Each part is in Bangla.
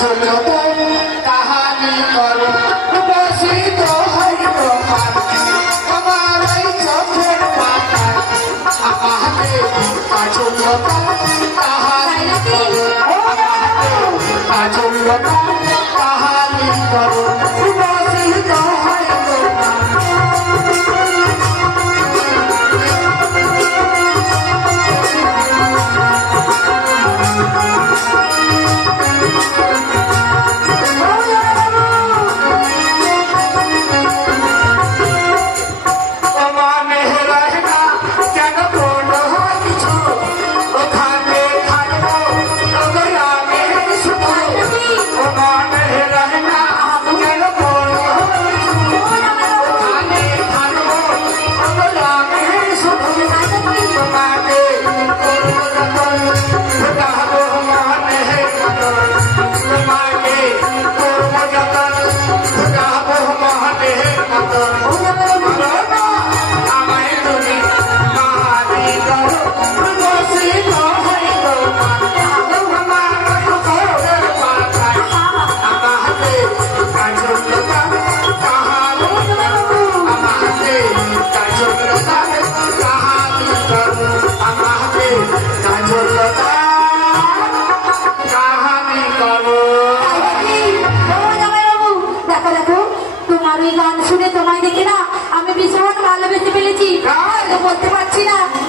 চলো তো কাহানি করো বসি তো হই তোমার আমার এই চোখের পাতায় আমাকে কাজল কাহানি করো আমাকে কাজল কাহানি করো। বলতে পারছি না।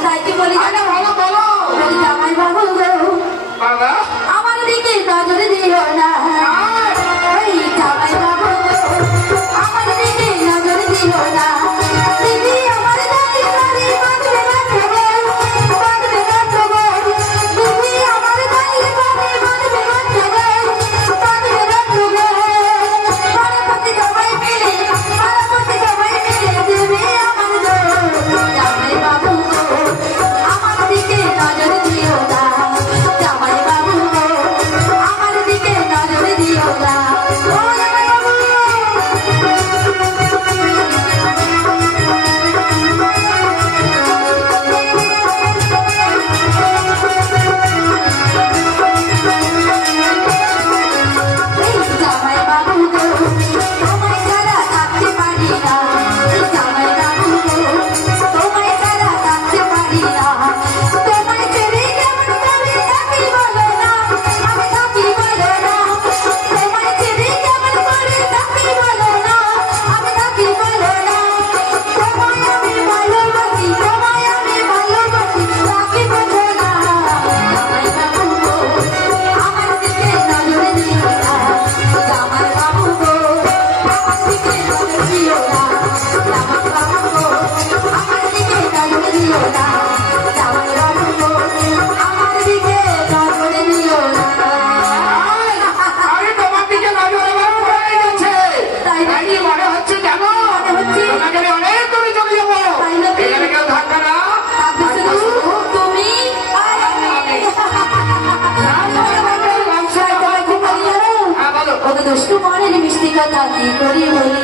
দুষ্টুমনের মিষ্টি কথা কি করি বলি?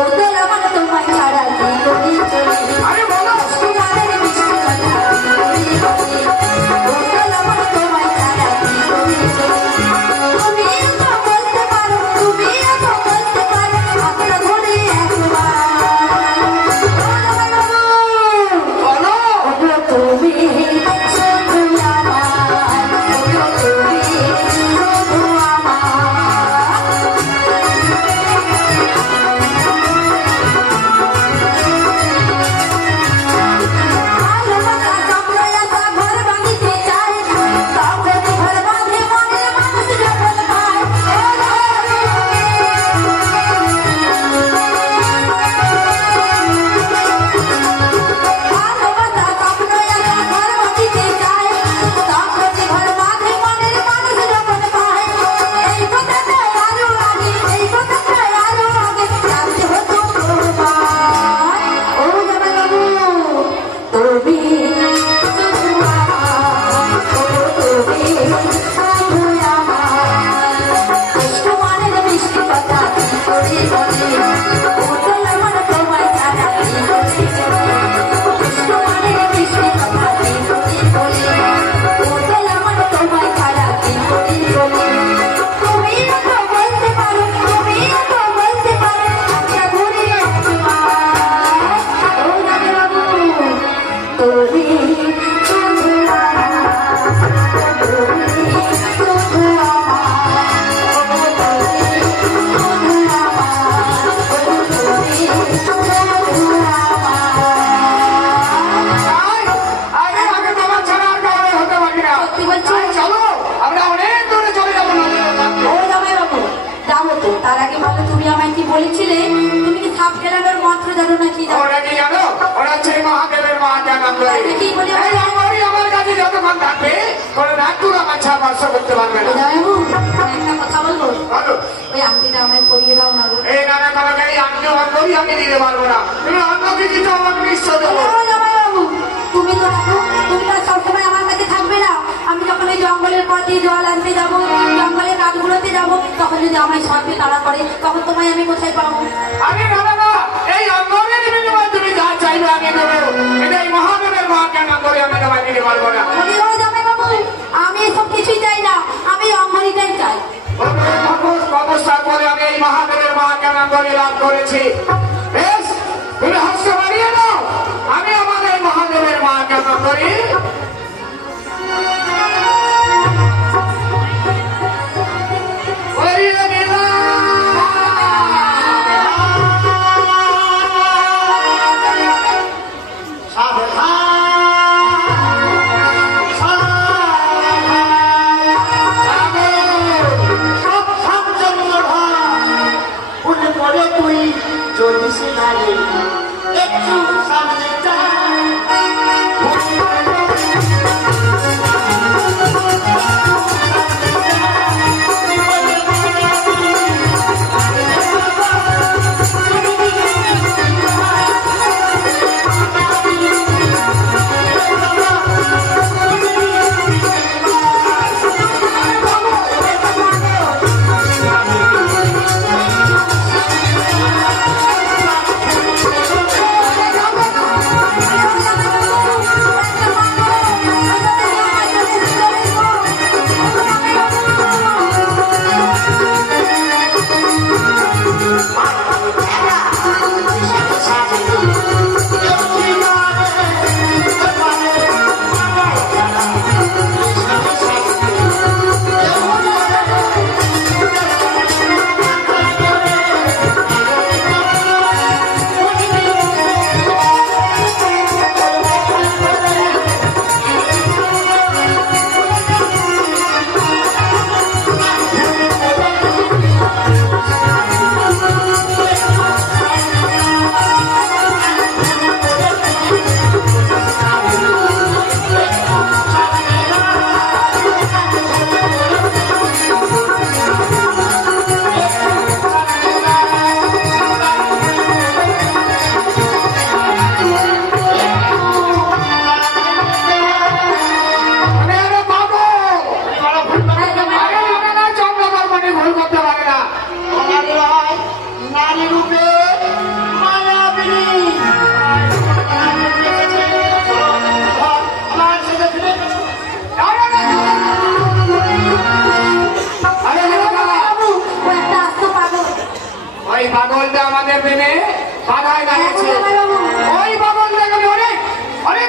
ওদের আমার তোমায় ছাড়া কি করি। আরে বলো তুমি তো তুমি তো সবসময় আমার কাছে থাকবে না। আমি যখন এই জঙ্গলের পথে জল আনতে যাব জঙ্গলের কাঠগুলোতে যাব তখন যদি আমায় সর্বে তারা করে তখন তোমায় আমি কোথায় পাবো? না এই অঙ্গনের তুমি যা চাইবে আমি এই মহাদেবের মহাজ্ঞান আমি তোমায় দিতে পারব না। আমি এসব কিছুই চাই না, আমি অঙ্গনিটাই চাই। তপস্যার পরে আমি এই মহাদেবের মা কেন করে লাভ করেছি। বেশ, তুমি হাস্য বাড়িয়ে দাও। আমি আমার এই মহাদেবের মা আমাদের বাধায় দেখে অনেক অনেক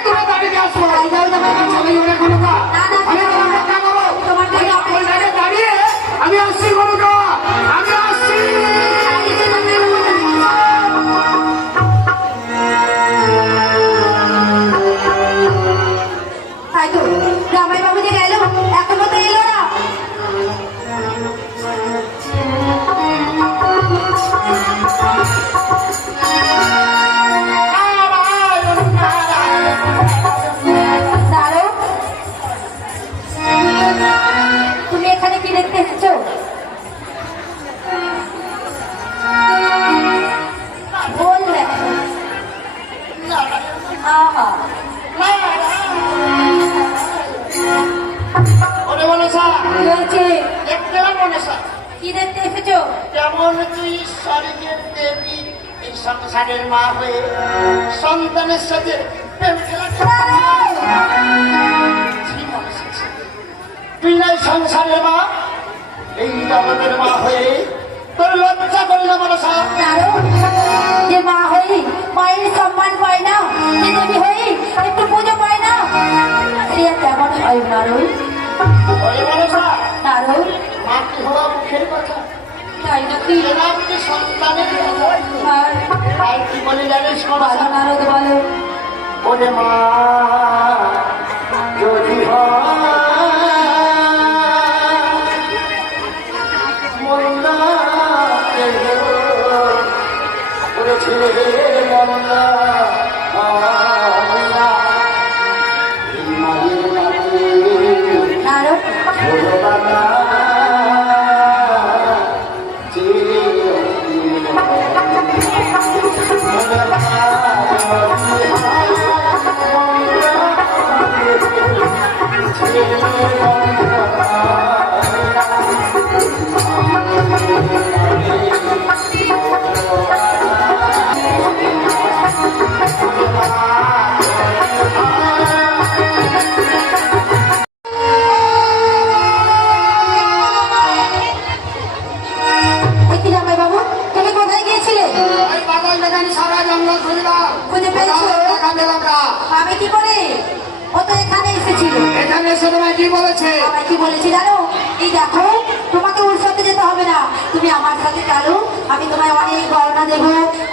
দেবী এই সংসারের মা হয়ে সন্তানের সাথে প্রেম খেলা ছি। তুই নাই সংসারের মা এই জগতের মা হয়ে তোর লজ্জা করি না দাঁড়ো যে মা হই মায়ের সম্মান পায় না যে দেবী হই একটু পুজো পায় না সে তেমন হয় নারই ওরে মনসা নারো মাতৃ হওয়া মুখের কথা? তাই নাকি এরা আপনি সন্তানের আর কি বলে জানিস বলো নারদ বলো। ওরে মা।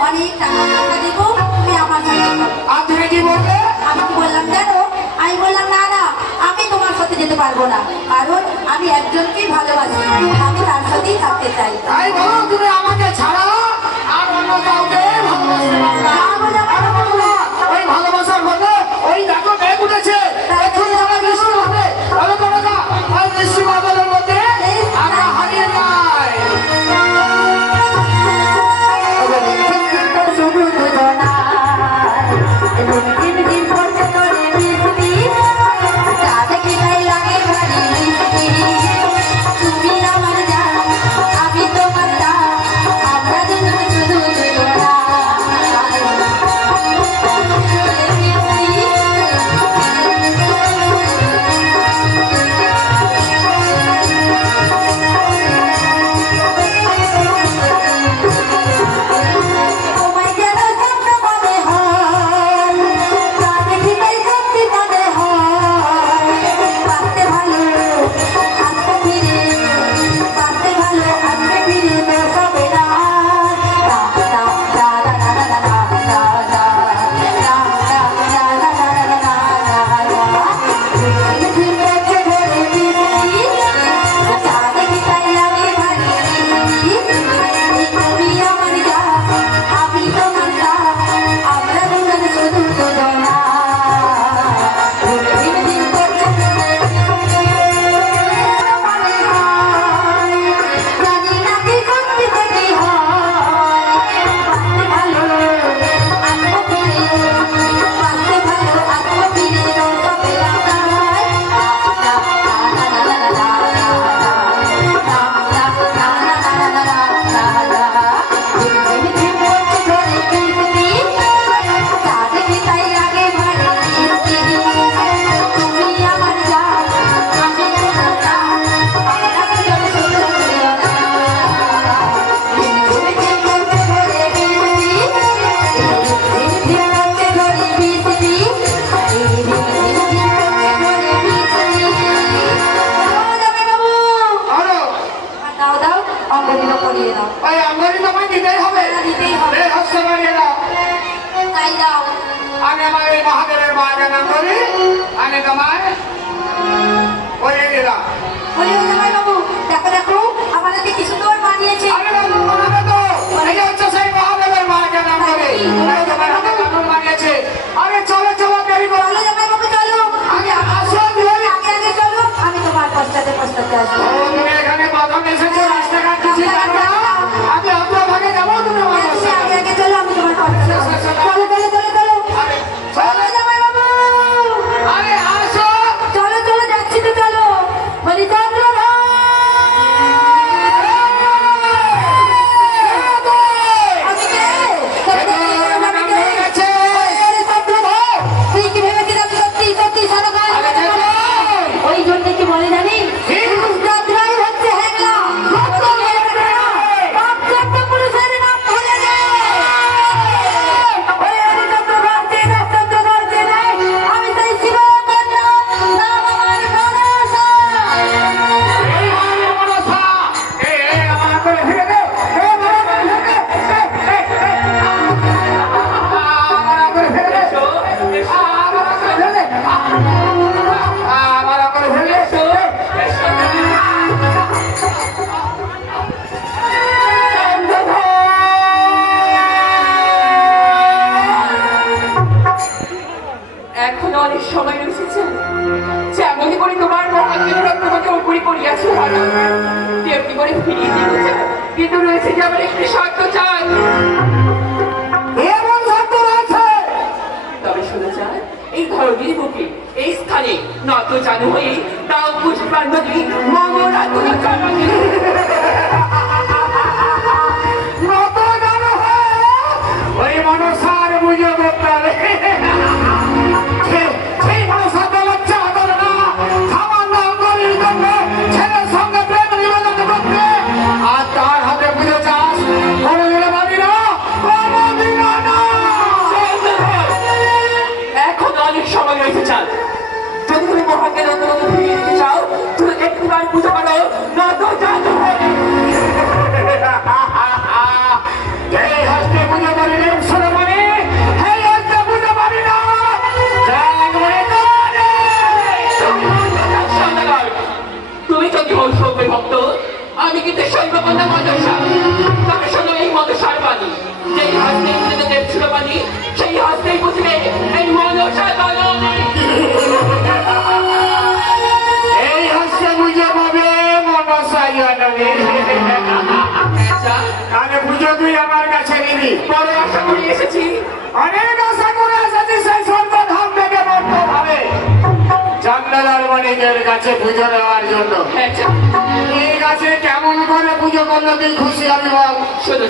অনেক টাকা পয়সা দেবো তুমি আমার সাথে আর তুমি কি বলবে আমি বললাম জানো আমি বললাম না না আমি তোমার সাথে যেতে পারব না। কারণ আমি একজনকেই ভালোবাসি আমি তার সাথেই থাকতে চাই। তাই বলো তুমি আমাকে ছাড়া আর অন্য কাউকে ভালোবাসতে পারবে না। না গো জামাই আরে বাবু। বন্ধুরা, ওই ভালোবাসার মধ্যে ওই দেখো উঠেছে আঙ্গুলি তোমায় দিতেই হবে। দিতেই হবে। এই হস্ত দাও তাই দাও। আমি আমার এই মহাদেবের মাকে নাম করি। আমি তোমায় বলিয়ে দিলাম। বলিও জামাই বাবু দেখো দেখো আমাদেরকে কি সুন্দর মানিয়েছে। আরে বাবু, তো। এই হচ্ছে সেই মহাদেবের মাকে নাম করি। তোমার হাতে কানুন বানিয়েছে আরে। চলো চলো দেরি করো। চলো জামাই বাবু চলো। আগে আসো আগে আগে চলো। আমি তোমার পশ্চাতে পশ্চাতে আসব। অনেক সময় করে তোমার মহাদেবরা তোমাকে উপরি করিয়াছে তেমনি করে ফিরিয়ে দিতে কিন্তু রয়েছে যে আমার একটি শর্ত এমন তবে শোনা এই ধরনের বুকে এই স্থানে নত জানু হয়ে তাও পুষ্পাঞ্জলি মমরা তুলে তবে শোনো এই মদসার বাণী যেই হস্তে পুজোতে দেব ছিল বাণী সেই হস্তেই বুঝবে এই মদসা দলনী এই হস্তে পুজো পাবে আনবে আচ্ছা তাহলে তুই আমার কাছে নিবি। আশা করি এসেছি। অনেক আশা করে এসেছি সেই সর্বধাম থেকে মর্ত ভাবে চন্দ্রলাল মণিকের কাছে পুজো দেওয়ার জন্য। এই কাছে কেমন করে পুজো করলে তুই খুশি হবি বল? শোনো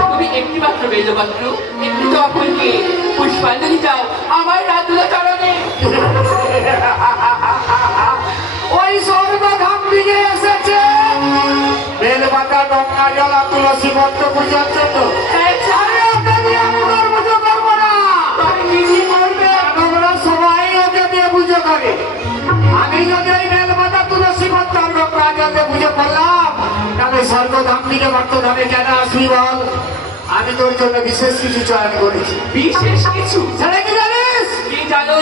তুমি একটি মাত্র বেদপাত্র একটি জপনকে পুষ্পাঞ্জলি যাও আমার রাতুলা চরণে ওই স্বর্গধাম দিকে এসেছে। বেলপাতা গঙ্গা জলা তুলসী পত্র পুজোর জন্য। আমি করে। আমি যদি আর বুঝে পড়লাম তাহলে স্বর্গধাম থেকে ভক্তধামে কেন আসবি বল? আমি তোর জন্য বিশেষ কিছু চয়ন করেছি। বিশেষ কিছু? সেটা কি জানিস? কি জানো?